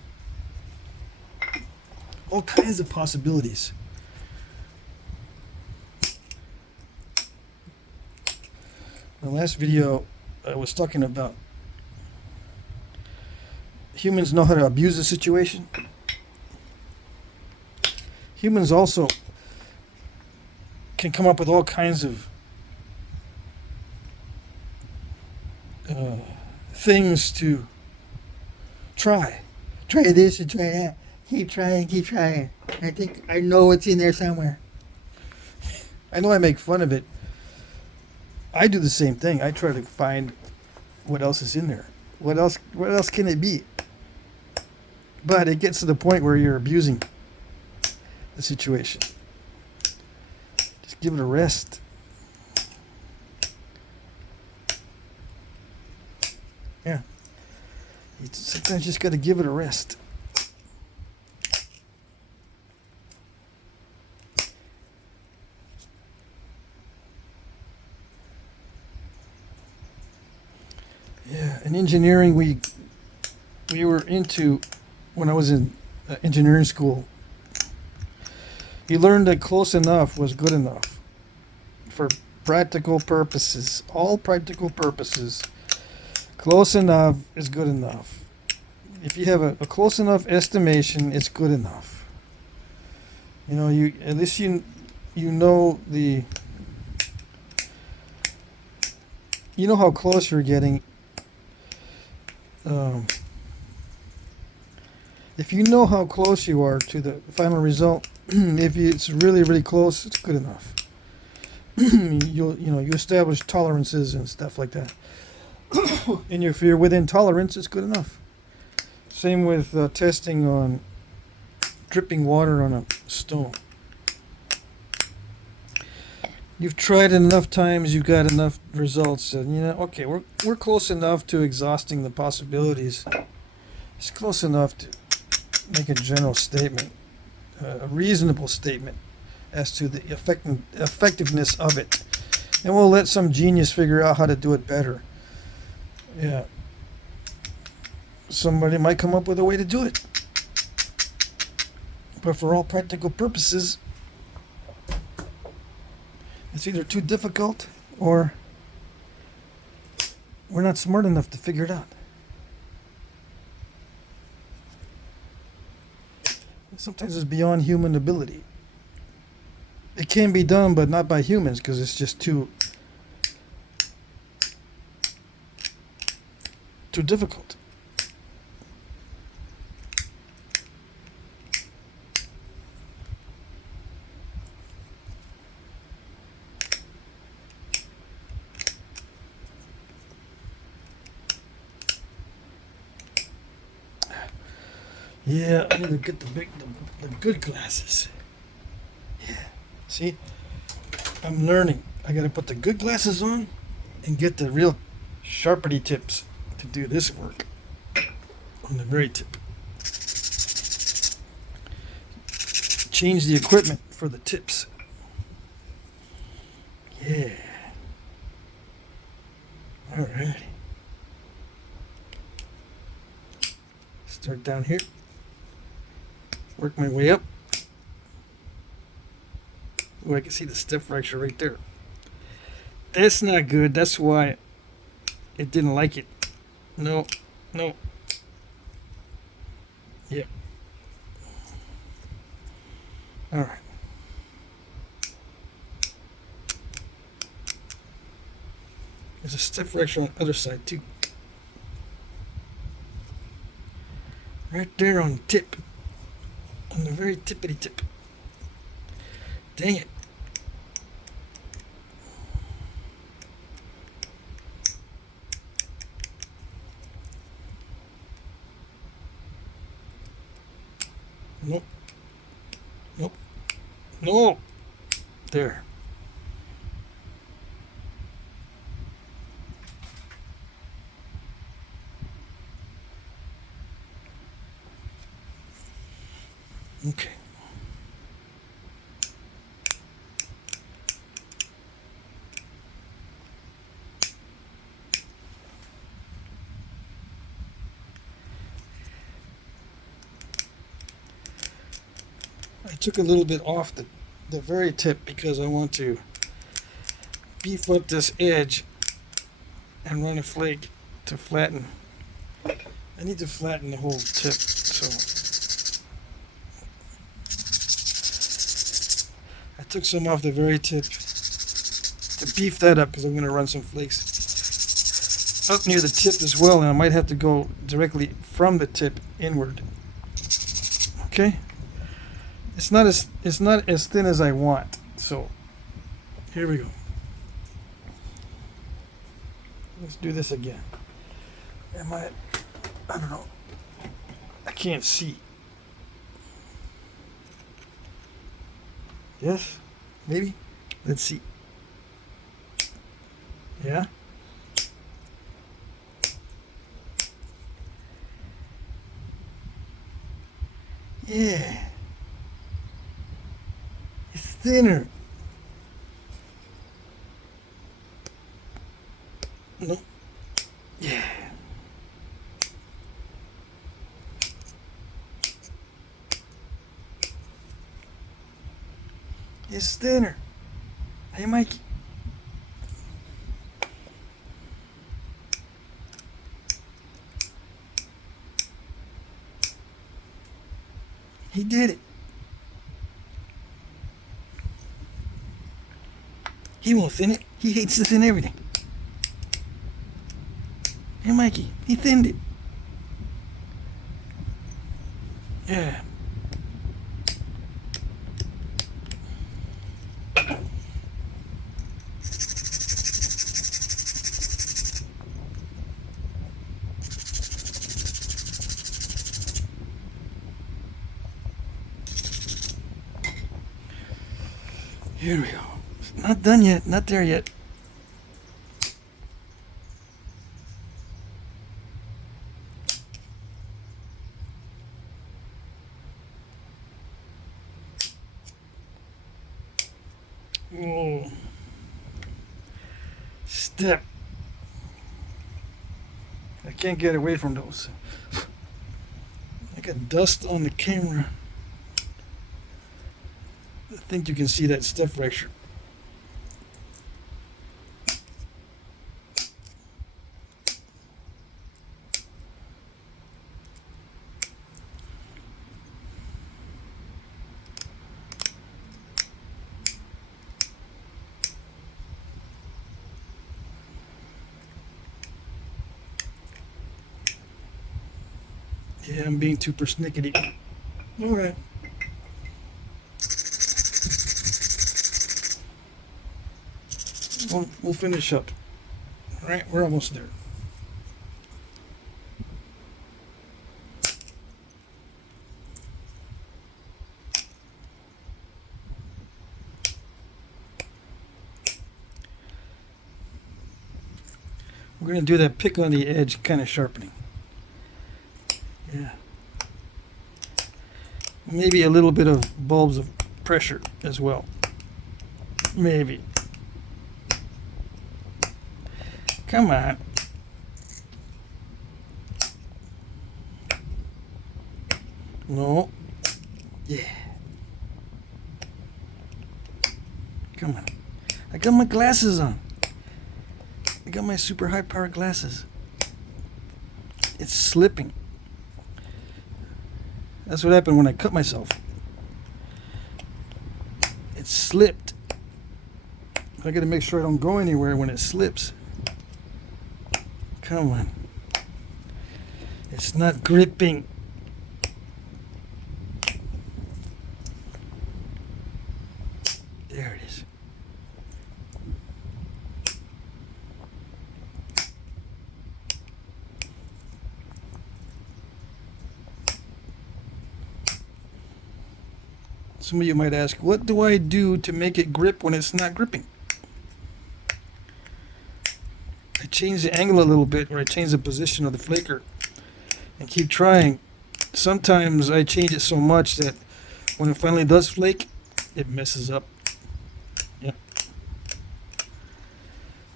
all kinds of possibilities. The last video I was talking about humans know how to abuse the situation. Humans also can come up with all kinds of things to try. Try this and try that. Keep trying, keep trying. I think I know what's in there somewhere. I know I make fun of it. I do the same thing. I try to find what else is in there. What else can it be? But it gets to the point where you're abusing the situation. Just give it a rest. Yeah. Sometimes you just got to give it a rest. Yeah, in engineering, we were into, when I was in engineering school, you learned that close enough was good enough for practical purposes. All practical purposes, close enough is good enough. If you have a close enough estimation, it's good enough. You know, you at least you know the, you know how close you're getting. If you know how close you are to the final result, if it's really, really close, it's good enough. You establish tolerances and stuff like that. And if you're within tolerance, it's good enough. Same with testing on dripping water on a stone. You've tried it enough times, you've got enough results, and you know, okay, we're close enough to exhausting the possibilities. It's close enough to make a general statement, a reasonable statement as to the effectiveness of it. And we'll let some genius figure out how to do it better. Yeah. Somebody might come up with a way to do it. But for all practical purposes, it's either too difficult or we're not smart enough to figure it out. Sometimes it's beyond human ability. It can be done, but not by humans, because it's just too difficult. Yeah, I need to get the good glasses. Yeah, see, I'm learning. I gotta put the good glasses on and get the real sharpety tips to do this work on the very tip. change the equipment for the tips. Yeah. All right. Start down here. Work my way up. Oh, I can see the stiff fracture right there. That's not good. That's why it didn't like it. No, no. Yeah. All right. There's a stiff fracture on the other side too. Right there on the tip. On the very tippity tip. Dang it. Nope. Nope. No. There. Okay. I took a little bit off the very tip because I want to beef up this edge and run a flake to flatten. I need to flatten the whole tip, so I took some off the very tip to beef that up because I'm going to run some flakes up near the tip as well, and I might have to go directly from the tip inward. Okay? It's not as thin as I want, so here we go. Let's do this again. I don't know. I can't see. Yes? Maybe? Let's see. Yeah? Yeah. It's thinner. No. Yeah. It's thinner. Hey, Mikey. He did it. He won't thin it. He hates to thin everything. Hey, Mikey, he thinned it. Yeah. Here we go. Not done yet. Not there yet. Oh. Step. I can't get away from those. I got dust on the camera. I think you can see that stiff fracture. Yeah, I'm being too persnickety. All right. We'll finish up. All right, we're almost there. We're going to do that pick on the edge kind of sharpening. Yeah. maybe a little bit of bulbs of pressure as well. Maybe. Come on. No. Yeah. Come on. I got my glasses on. I got my super high power glasses. It's slipping. That's what happened when I cut myself. It slipped. I gotta make sure I don't go anywhere when it slips. Come on. It's not gripping. There it is. Some of you might ask, what do I do to make it grip when it's not gripping? I change the angle a little bit, or I change the position of the flaker and keep trying. Sometimes I change it so much that when it finally does flake, it messes up. Yeah.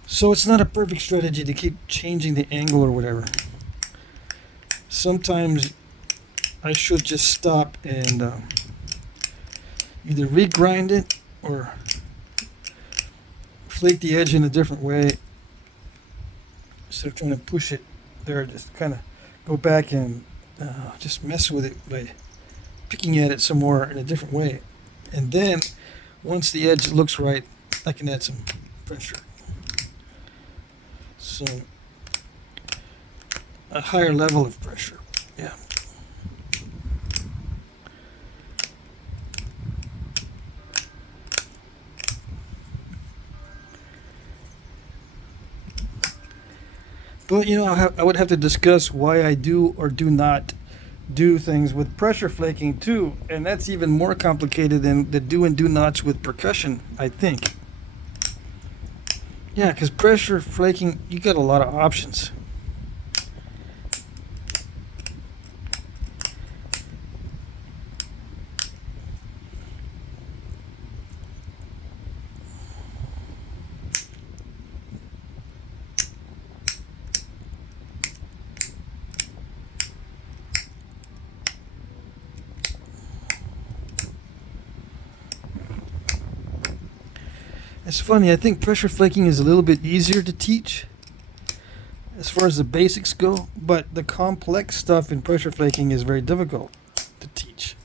So it's not a perfect strategy to keep changing the angle or whatever. Sometimes I should just stop and either regrind it or flake the edge in a different way. Instead of trying to push it there, just kind of go back and just mess with it by picking at it some more in a different way. And then, once the edge looks right, I can add some pressure. So, a higher level of pressure. Yeah. But you know, I would have to discuss why I do or do not do things with pressure flaking too, and that's even more complicated than the do and do nots with percussion, I think. Yeah, because pressure flaking, you got a lot of options. It's funny, I think pressure flaking is a little bit easier to teach as far as the basics go, but the complex stuff in pressure flaking is very difficult to teach.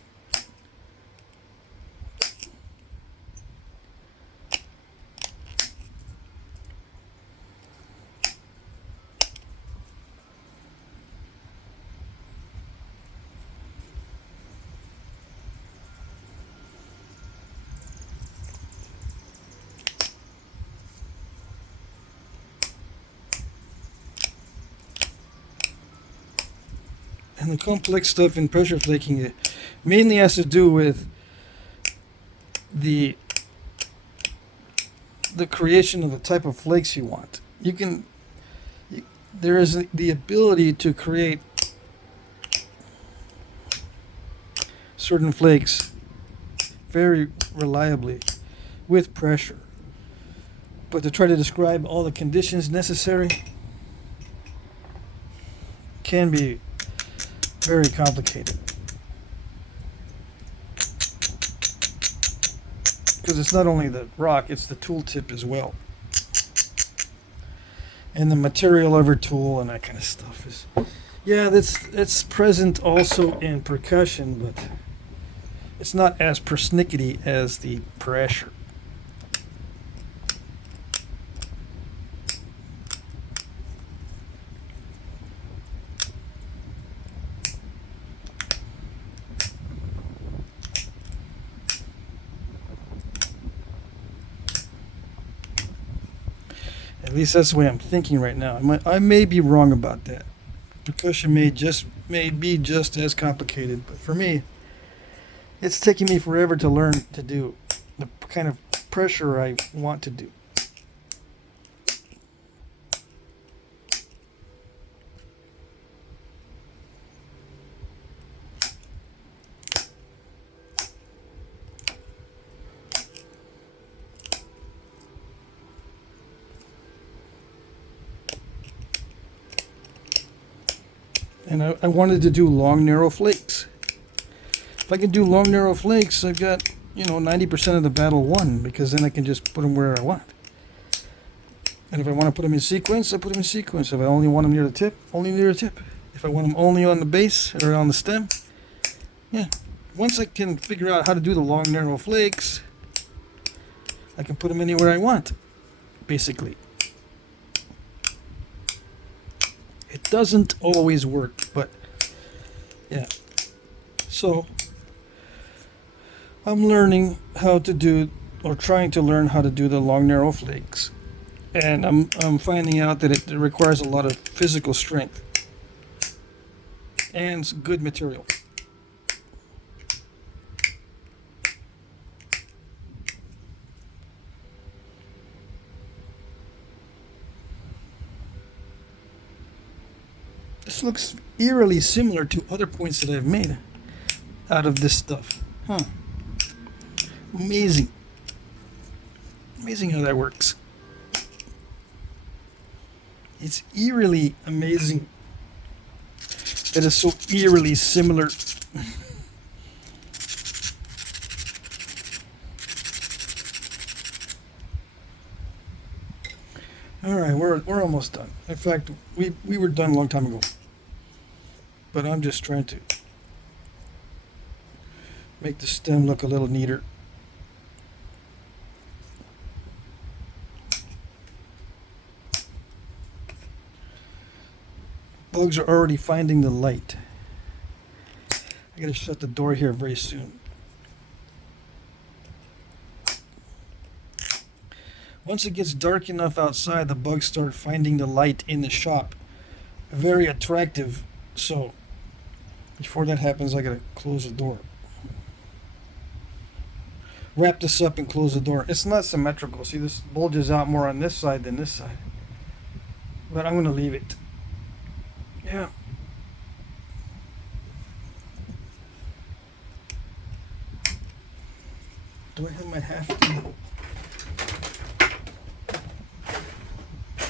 And the complex stuff in pressure flaking it mainly has to do with the creation of the type of flakes you want. There is the ability to create certain flakes very reliably with pressure. But to try to describe all the conditions necessary can be very complicated. Because it's not only the rock, it's the tool tip as well. And the material of your tool and that kind of stuff is, yeah, that's present also in percussion, but it's not as persnickety as the pressure. At least that's the way I'm thinking right now. I may be wrong about that. Percussion may be just as complicated, but for me, it's taking me forever to learn to do the kind of pressure I want to do. And I wanted to do long, narrow flakes. If I can do long, narrow flakes, I've got, 90% of the battle won, because then I can just put them where I want. And if I want to put them in sequence, I put them in sequence. If I only want them near the tip, only near the tip. If I want them only on the base or on the stem, yeah. Once I can figure out how to do the long, narrow flakes, I can put them anywhere I want, basically. It doesn't always work, but yeah. So I'm learning how to do, or trying to learn how to do the long, narrow flakes. And I'm finding out that it requires a lot of physical strength and good material. This looks eerily similar to other points that I've made out of this stuff. Huh. Amazing. Amazing how that works. It's eerily amazing that it's so eerily similar. All right, we're almost done. In fact, we were done a long time ago. But I'm just trying to make the stem look a little neater. Bugs are already finding the light. I gotta shut the door here very soon. Once it gets dark enough outside, the bugs start finding the light in the shop. Very attractive. So before that happens, I gotta close the door. Wrap this up and close the door. It's not symmetrical. See, this bulges out more on this side than this side. But I'm gonna leave it. Yeah. Do I have my hafting?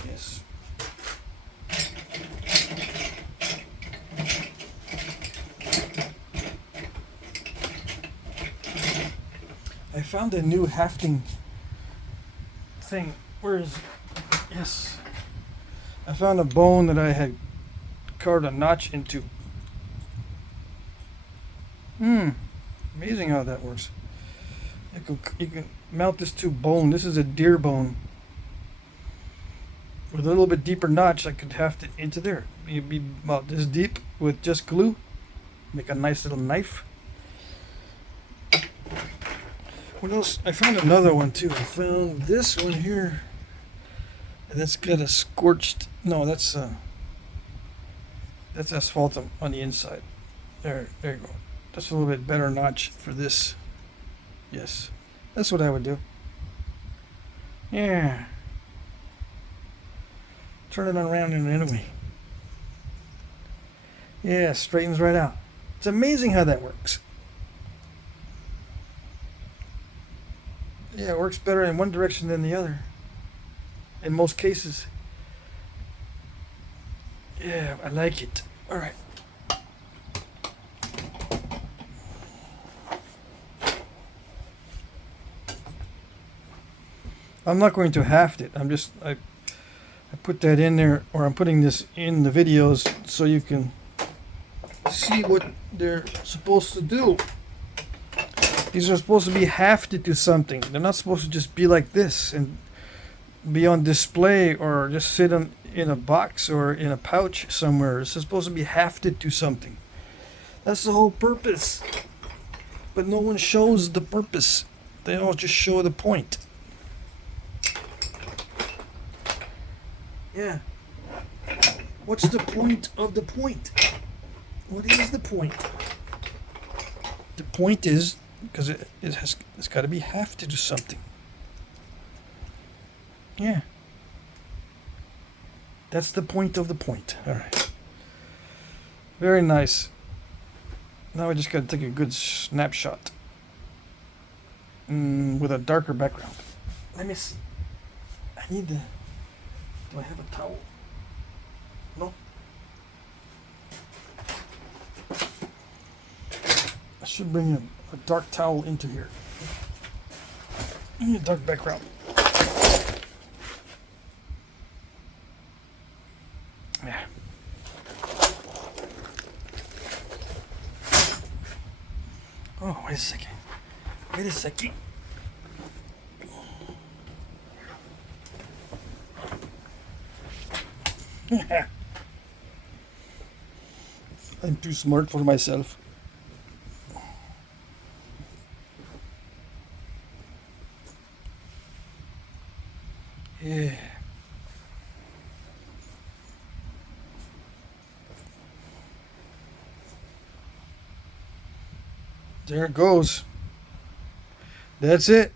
Yes. I found a new hafting thing. Where is it? Yes. I found a bone that I had carved a notch into. Amazing how that works. You can mount this to bone. This is a deer bone. With a little bit deeper notch, I could haft it into there. It'd be about this deep with just glue. Make a nice little knife. What else? I found another one too. I found this one here. That's got a scorched. No, that's asphalt on the inside. There you go. That's a little bit better notch for this. Yes, that's what I would do. Yeah. Turn it around in anyway. Yeah, straightens right out. It's amazing how that works. Yeah, it works better in one direction than the other. In most cases. Yeah, I like it. All right. I'm not going to haft it. I put that in there, or I'm putting this in the videos so you can see what they're supposed to do. These are supposed to be hafted to something. They're not supposed to just be like this and be on display or just sit in a box or in a pouch somewhere. It's supposed to be hafted to something. That's the whole purpose. But no one shows the purpose. They all just show the point. Yeah. What's the point of the point? What is the point? The point is, because it's got to be hafted to something. Yeah. That's the point of the point. All right. Very nice. Now I just got to take a good snapshot. With a darker background. Let me see. I need the... Do I have a towel? No? should bring a dark towel into here. A dark background. Yeah. Oh, wait a second. Wait a second. I'm too smart for myself. Yeah. There it goes. That's it.